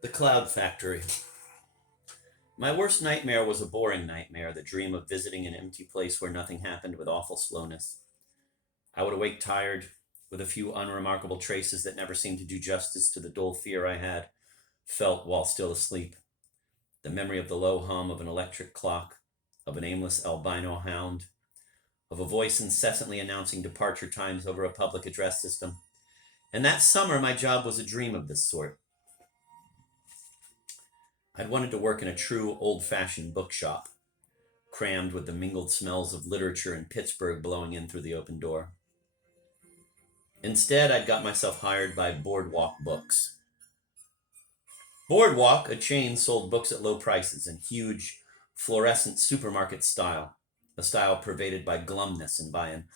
The Cloud Factory. My worst nightmare was a boring nightmare, the dream of visiting an empty place where nothing happened with awful slowness. I would awake tired, with a few unremarkable traces that never seemed to do justice to the dull fear I had felt while still asleep. The memory of the low hum of an electric clock, of an aimless albino hound, of a voice incessantly announcing departure times over a public address system. And that summer, my job was a dream of this sort. I'd wanted to work in a true old fashioned bookshop, crammed with the mingled smells of literature in Pittsburgh blowing in through the open door. Instead, I'd got myself hired by Boardwalk Books. Boardwalk, a chain, sold books at low prices in huge, fluorescent supermarket style, a style pervaded by glumness and by an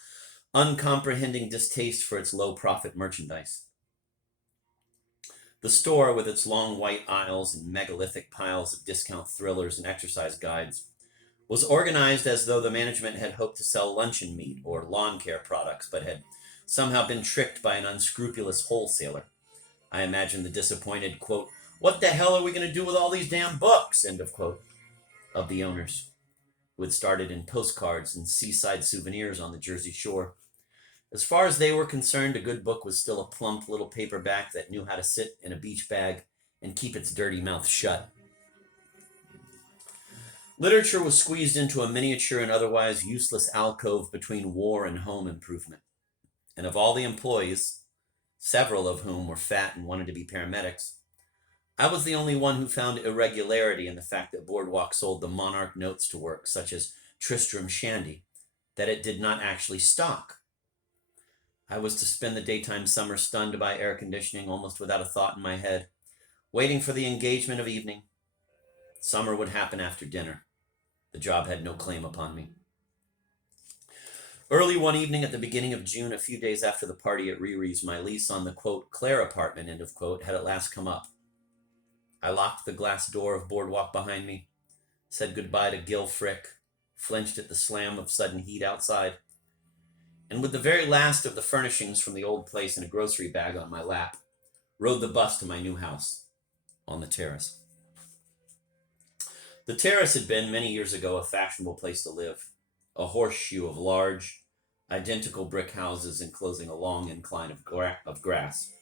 uncomprehending distaste for its low profit merchandise. The store, with its long white aisles and megalithic piles of discount thrillers and exercise guides, was organized as though the management had hoped to sell luncheon meat or lawn care products, but had somehow been tricked by an unscrupulous wholesaler. I imagine the disappointed, quote, "What the hell are we going to do with all these damn books?" End of quote, of the owners, who had started in postcards and seaside souvenirs on the Jersey Shore. As far as they were concerned, a good book was still a plump little paperback that knew how to sit in a beach bag and keep its dirty mouth shut. Literature was squeezed into a miniature and otherwise useless alcove between war and home improvement. And of all the employees, several of whom were fat and wanted to be paramedics, I was the only one who found irregularity in the fact that Boardwalk sold the Monarch notes to work, such as Tristram Shandy, that it did not actually stock. I was to spend the daytime summer stunned by air conditioning, almost without a thought in my head, waiting for the engagement of evening. Summer would happen after dinner. The job had no claim upon me. Early one evening at the beginning of June, a few days after the party at Riri's, my lease on the, quote, Claire apartment, end of quote, had at last come up. I locked the glass door of Boardwalk behind me, said goodbye to Gil Frick, flinched at the slam of sudden heat outside, and with the very last of the furnishings from the old place in a grocery bag on my lap, rode the bus to my new house on the terrace. The terrace had been, many years ago, a fashionable place to live, a horseshoe of large, identical brick houses enclosing a long incline of grass.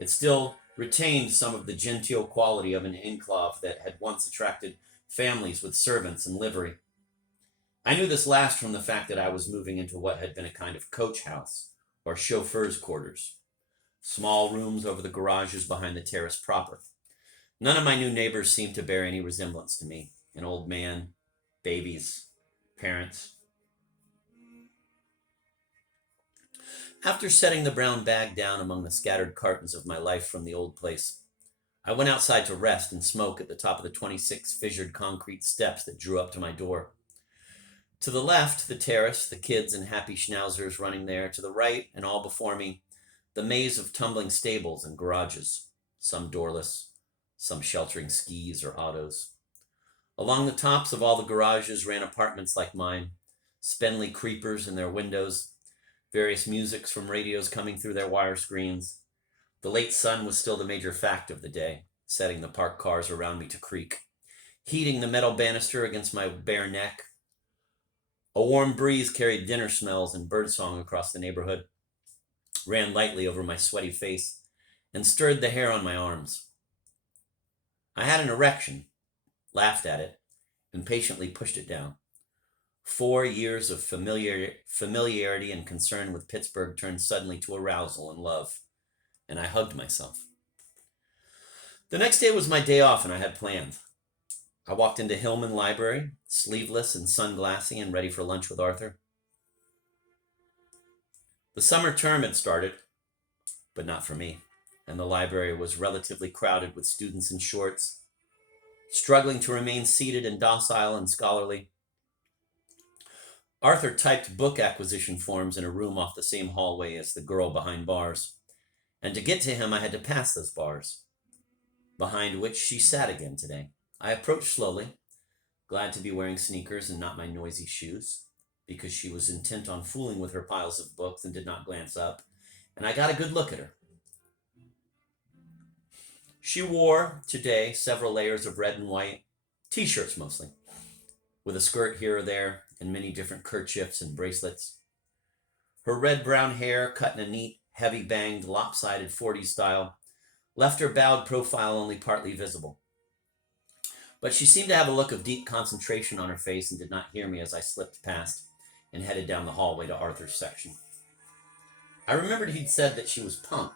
It still retained some of the genteel quality of an enclave that had once attracted families with servants and livery. I knew this last from the fact that I was moving into what had been a kind of coach house, or chauffeur's quarters, small rooms over the garages behind the terrace proper. None of my new neighbors seemed to bear any resemblance to me. An old man, babies, parents. After setting the brown bag down among the scattered cartons of my life from the old place, I went outside to rest and smoke at the top of the 26 fissured concrete steps that drew up to my door. To the left, the terrace, the kids and happy schnauzers running there. To the right, and all before me, the maze of tumbling stables and garages, some doorless, some sheltering skis or autos. Along the tops of all the garages ran apartments like mine, spindly creepers in their windows, various musics from radios coming through their wire screens. The late sun was still the major fact of the day, setting the parked cars around me to creak, heating the metal banister against my bare neck. A warm breeze carried dinner smells and birdsong across the neighborhood, ran lightly over my sweaty face, and stirred the hair on my arms. I had an erection, laughed at it, and patiently pushed it down. 4 years of familiarity and concern with Pittsburgh turned suddenly to arousal and love, and I hugged myself. The next day was my day off, and I had plans. I walked into Hillman Library, sleeveless and sunglassy and ready for lunch with Arthur. The summer term had started, but not for me, and the library was relatively crowded with students in shorts, struggling to remain seated and docile and scholarly. Arthur typed book acquisition forms in a room off the same hallway as the girl behind bars, and to get to him I had to pass those bars, behind which she sat again today. I approached slowly, glad to be wearing sneakers and not my noisy shoes, because she was intent on fooling with her piles of books and did not glance up, and I got a good look at her. She wore, today, several layers of red and white, t-shirts mostly, with a skirt here or there, and many different kerchiefs and bracelets. Her red-brown hair, cut in a neat, heavy-banged, lopsided 40s style, left her bowed profile only partly visible. But she seemed to have a look of deep concentration on her face and did not hear me as I slipped past and headed down the hallway to Arthur's section. I remembered he'd said that she was punk,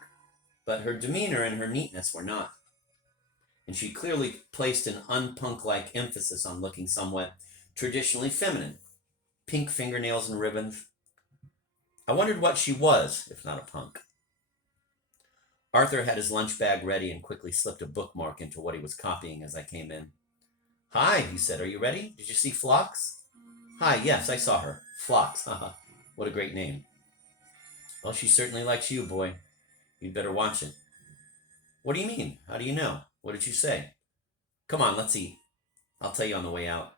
but her demeanor and her neatness were not. And she clearly placed an unpunk-like emphasis on looking somewhat traditionally feminine. Pink fingernails and ribbons. I wondered what she was, if not a punk. Arthur had his lunch bag ready and quickly slipped a bookmark into what he was copying as I came in. "Hi," he said. "Are you ready? Did you see Phlox?" "Hi, yes, I saw her. Phlox, haha. What a great name." "Well, she certainly likes you, boy. You'd better watch it." "What do you mean? How do you know? What did you say?" "Come on, let's eat. I'll tell you on the way out."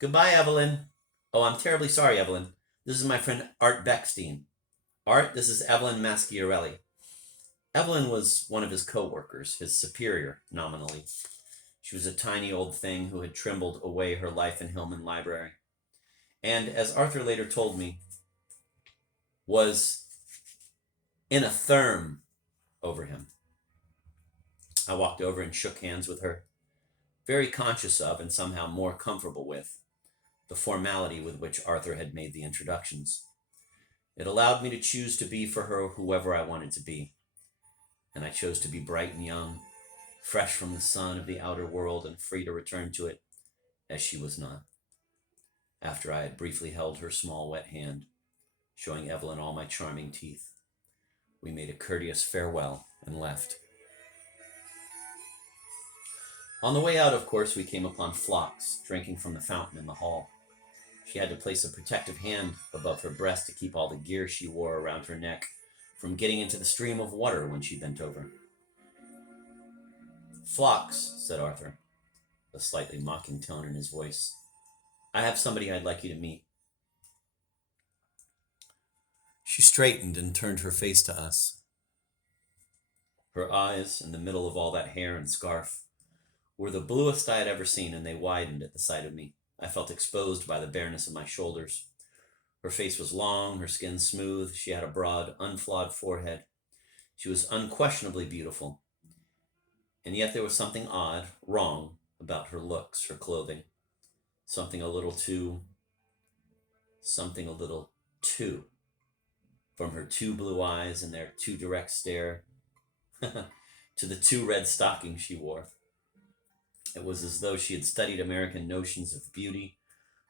"Goodbye, Evelyn." "Oh, I'm terribly sorry, Evelyn. This is my friend Art Beckstein." "Art, this is Evelyn Maschiarelli." Evelyn was one of his co-workers, his superior, nominally. She was a tiny old thing who had trembled away her life in Hillman Library, and, as Arthur later told me, was in a therm over him. I walked over and shook hands with her, very conscious of, and somehow more comfortable with, the formality with which Arthur had made the introductions. It allowed me to choose to be for her whoever I wanted to be, and I chose to be bright and young, fresh from the sun of the outer world and free to return to it, as she was not. After I had briefly held her small wet hand, showing Evelyn all my charming teeth, we made a courteous farewell and left. On the way out, of course, we came upon Phlox, drinking from the fountain in the hall. She had to place a protective hand above her breast to keep all the gear she wore around her neck from getting into the stream of water when she bent over. "Phlox," said Arthur, a slightly mocking tone in his voice, "I have somebody I'd like you to meet." She straightened and turned her face to us. Her eyes, in the middle of all that hair and scarf, were the bluest I had ever seen, and they widened at the sight of me. I felt exposed by the bareness of my shoulders. Her face was long, her skin smooth. She had a broad, unflawed forehead. She was unquestionably beautiful. And yet there was something odd, wrong, about her looks, her clothing. Something a little too. From her two blue eyes and their too direct stare to the two red stockings she wore. It was as though she had studied American notions of beauty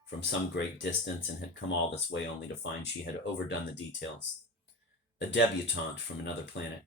from some great distance and had come all this way only to find she had overdone the details. A debutante from another planet.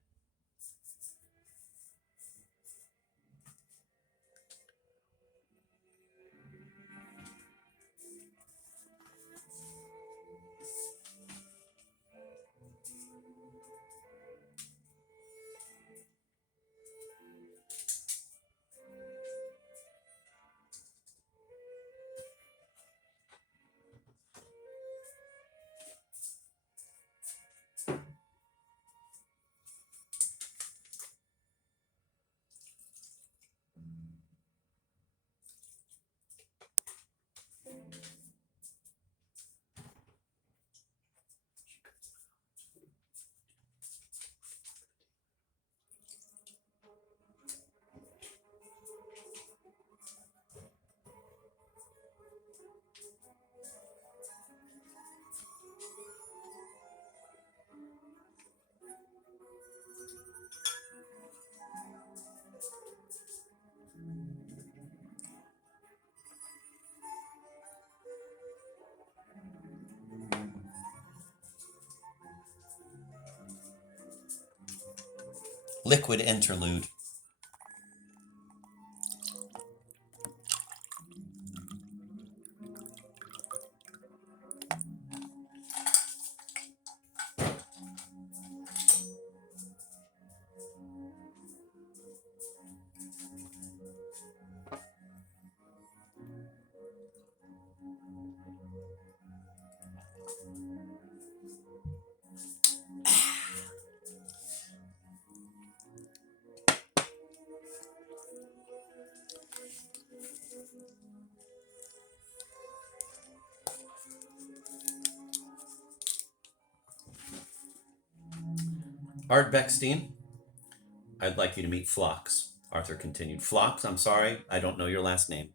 Liquid interlude. Art Beckstein, I'd like you to meet Phlox, Arthur continued. Phlox, I'm sorry, I don't know your last name.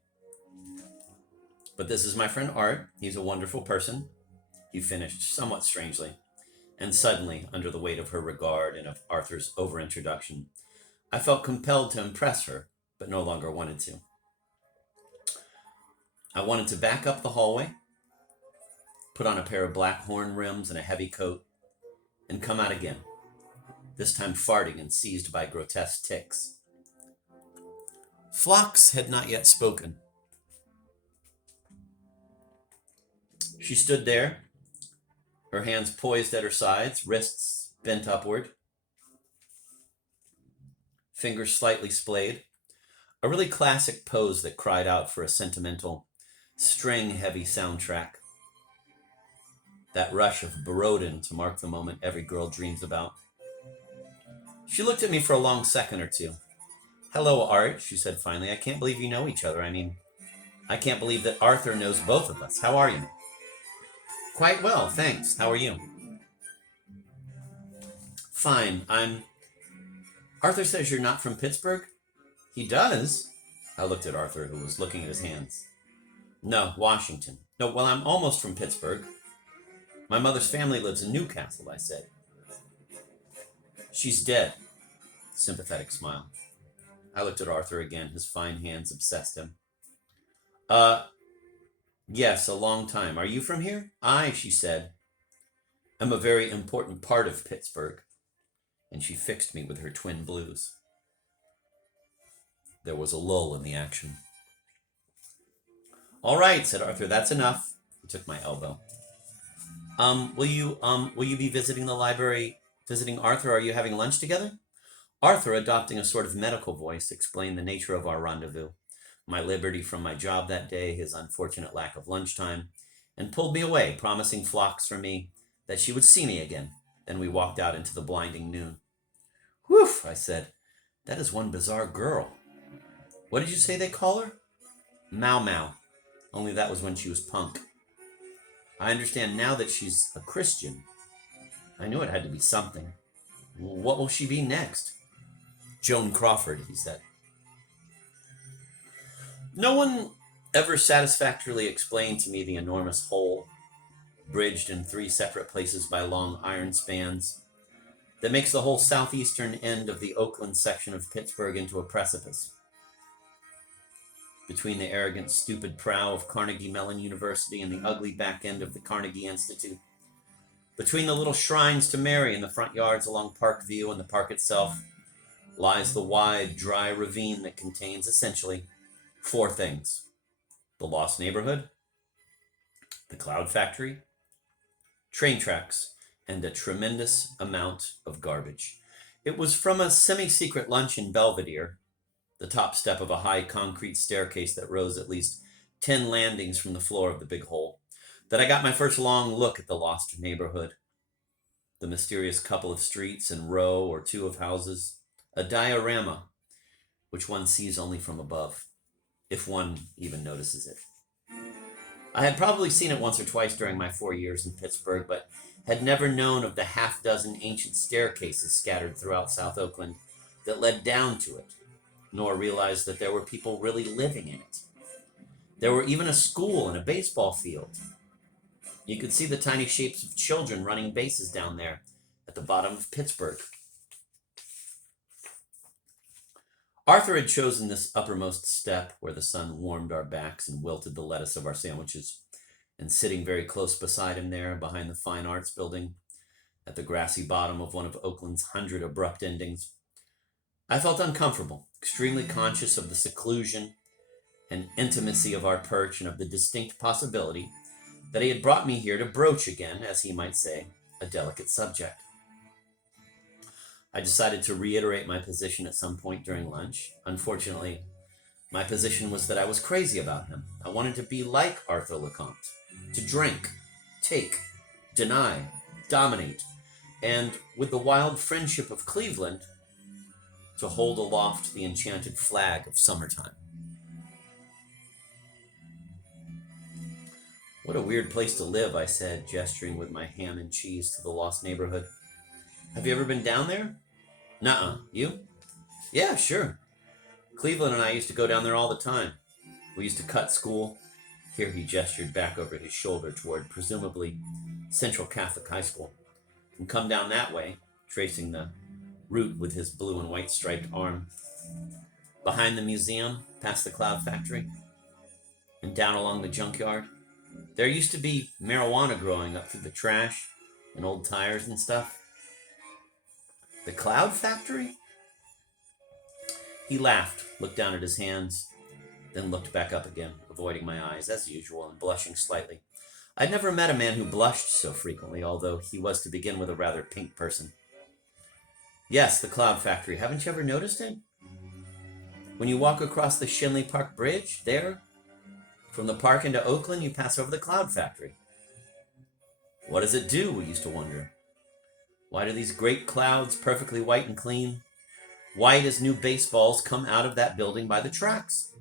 But this is my friend Art. He's a wonderful person, he finished somewhat strangely. And suddenly, under the weight of her regard and of Arthur's over-introduction, I felt compelled to impress her, but no longer wanted to. I wanted to back up the hallway, put on a pair of black horn rims and a heavy coat, and come out again, this time farting and seized by grotesque tics. Phlox had not yet spoken. She stood there, her hands poised at her sides, wrists bent upward, fingers slightly splayed, a really classic pose that cried out for a sentimental, string-heavy soundtrack. That rush of Borodin to mark the moment every girl dreams about. She looked at me for a long second or two. Hello, Art, she said finally. I can't believe you know each other. I can't believe that Arthur knows both of us. How are you? Quite well, thanks. How are you? Fine, Arthur says you're not from Pittsburgh? He does? I looked at Arthur, who was looking at his hands. No, Washington. No, well, I'm almost from Pittsburgh. My mother's family lives in Newcastle, I said. She's dead. Sympathetic smile. I looked at Arthur again. His fine hands obsessed him. Yes, a long time. Are you from here? I, she said, am a very important part of Pittsburgh. And she fixed me with her twin blues. There was a lull in the action. All right, said Arthur, that's enough. He took my elbow. Will you be visiting the library, visiting Arthur? Are you having lunch together? Arthur, adopting a sort of medical voice, explained the nature of our rendezvous, my liberty from my job that day, his unfortunate lack of lunchtime, and pulled me away, promising Phlox for me that she would see me again. Then we walked out into the blinding noon. Whew, I said, that is one bizarre girl. What did you say they call her? Mau Mau, only that was when she was punk. I understand now that she's a Christian. I knew it had to be something. What will she be next? Joan Crawford, he said. No one ever satisfactorily explained to me the enormous hole, bridged in 3 separate places by long iron spans, that makes the whole southeastern end of the Oakland section of Pittsburgh into a precipice. Between the arrogant, stupid prow of Carnegie Mellon University and the ugly back end of the Carnegie Institute. Between the little shrines to Mary in the front yards along Park View and the park itself lies the wide, dry ravine that contains, essentially, 4 things. The Lost Neighborhood, the Cloud Factory, train tracks, and a tremendous amount of garbage. It was from a semi-secret lunch in Belvedere, the top step of a high concrete staircase that rose at least 10 landings from the floor of the big hole, that I got my first long look at the Lost Neighborhood. The mysterious couple of streets and row or 2 of houses, a diorama, which one sees only from above, if one even notices it. I had probably seen it once or twice during my 4 years in Pittsburgh, but had never known of the half-dozen ancient staircases scattered throughout South Oakland that led down to it, nor realized that there were people really living in it. There were even a school and a baseball field. You could see the tiny shapes of children running bases down there at the bottom of Pittsburgh. Arthur had chosen this uppermost step where the sun warmed our backs and wilted the lettuce of our sandwiches, and sitting very close beside him there behind the Fine Arts Building, at the grassy bottom of one of Oakland's 100 abrupt endings, I felt uncomfortable, extremely conscious of the seclusion and intimacy of our perch and of the distinct possibility that he had brought me here to broach again, as he might say, a delicate subject. I decided to reiterate my position at some point during lunch. Unfortunately, my position was that I was crazy about him. I wanted to be like Arthur Lecompte, to drink, take, deny, dominate, and, with the wild friendship of Cleveland, to hold aloft the enchanted flag of summertime. What a weird place to live, I said, gesturing with my ham and cheese to the Lost Neighborhood. Have you ever been down there? Nuh-uh. You? Yeah, sure. Cleveland and I used to go down there all the time. We used to cut school. Here he gestured back over his shoulder toward presumably Central Catholic High School, and come down that way, tracing the route with his blue and white striped arm. Behind the museum, past the Cloud Factory, and down along the junkyard. There used to be marijuana growing up through the trash and old tires and stuff. The Cloud Factory? He laughed, looked down at his hands, then looked back up again, avoiding my eyes as usual and blushing slightly. I'd never met a man who blushed so frequently, although he was to begin with a rather pink person. Yes, the Cloud Factory. Haven't you ever noticed it? When you walk across the Shinley Park Bridge, there, from the park into Oakland, you pass over the Cloud Factory. What does it do, we used to wonder. Why do these great clouds, perfectly white and clean, white as new baseballs, come out of that building by the tracks?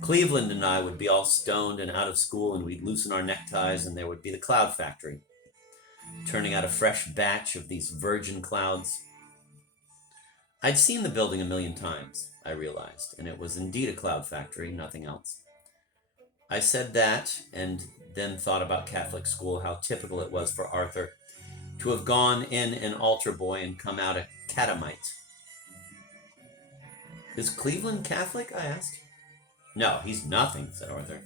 Cleveland and I would be all stoned and out of school, and we'd loosen our neckties, and there would be the Cloud Factory, turning out a fresh batch of these virgin clouds. I'd seen the building a million times, I realized, and it was indeed a Cloud Factory, nothing else. I said that, and then thought about Catholic school, how typical it was for Arthur to have gone in an altar boy and come out a catamite. Is Cleveland Catholic? I asked. No, he's nothing, said Arthur.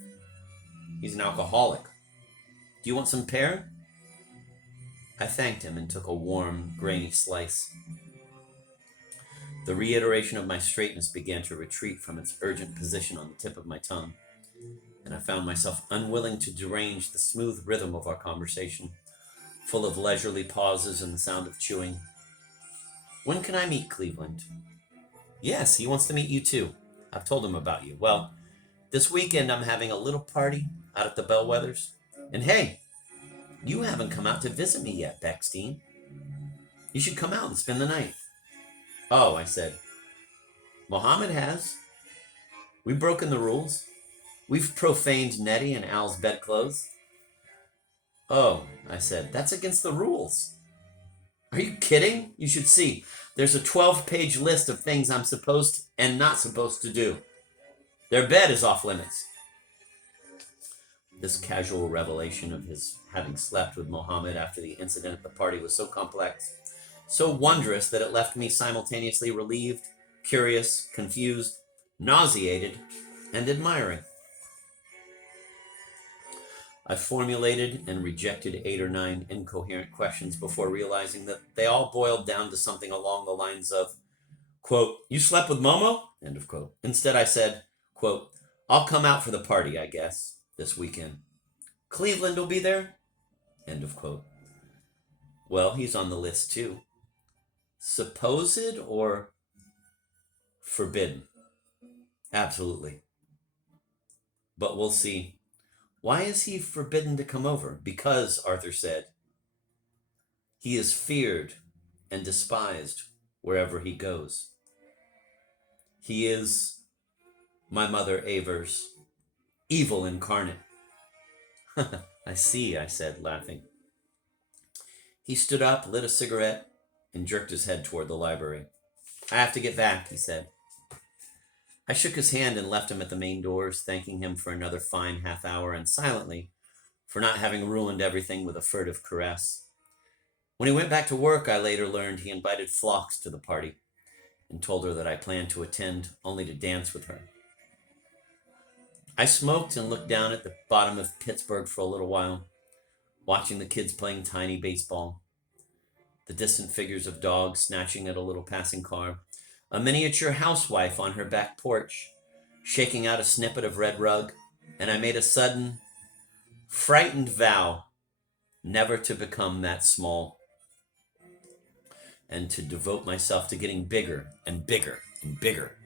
He's an alcoholic. Do you want some pear? I thanked him and took a warm, grainy slice. The reiteration of my straightness began to retreat from its urgent position on the tip of my tongue, and I found myself unwilling to derange the smooth rhythm of our conversation, full of leisurely pauses and the sound of chewing. When can I meet Cleveland? Yes, he wants to meet you too. I've told him about you. Well, this weekend I'm having a little party out at the Bellwethers. And hey, you haven't come out to visit me yet, Beckstein. You should come out and spend the night. Oh, I said. Mohammed has. We've broken the rules. We've profaned Nettie and Al's bedclothes. Oh, I said, that's against the rules. Are you kidding? You should see. There's a 12-page list of things I'm supposed and not supposed to do. Their bed is off limits. This casual revelation of his having slept with Mohammed after the incident at the party was so complex, so wondrous that it left me simultaneously relieved, curious, confused, nauseated, and admiring. I formulated and rejected 8 or 9 incoherent questions before realizing that they all boiled down to something along the lines of, quote, you slept with Momo? End of quote. Instead, I said, quote, I'll come out for the party, I guess, this weekend. Cleveland will be there? End of quote. Well, he's on the list too. Supposed or forbidden? Absolutely. But we'll see. Why is he forbidden to come over? Because, Arthur said, he is feared and despised wherever he goes. He is, my mother Avers, evil incarnate. I see, I said, laughing. He stood up, lit a cigarette, and jerked his head toward the library. I have to get back, he said. I shook his hand and left him at the main doors, thanking him for another fine half hour and silently for not having ruined everything with a furtive caress. When he went back to work, I later learned he invited Phlox to the party and told her that I planned to attend only to dance with her. I smoked and looked down at the bottom of Pittsburgh for a little while, watching the kids playing tiny baseball, the distant figures of dogs snatching at a little passing car, a miniature housewife on her back porch, shaking out a snippet of red rug, and I made a sudden, frightened vow never to become that small, and to devote myself to getting bigger and bigger and bigger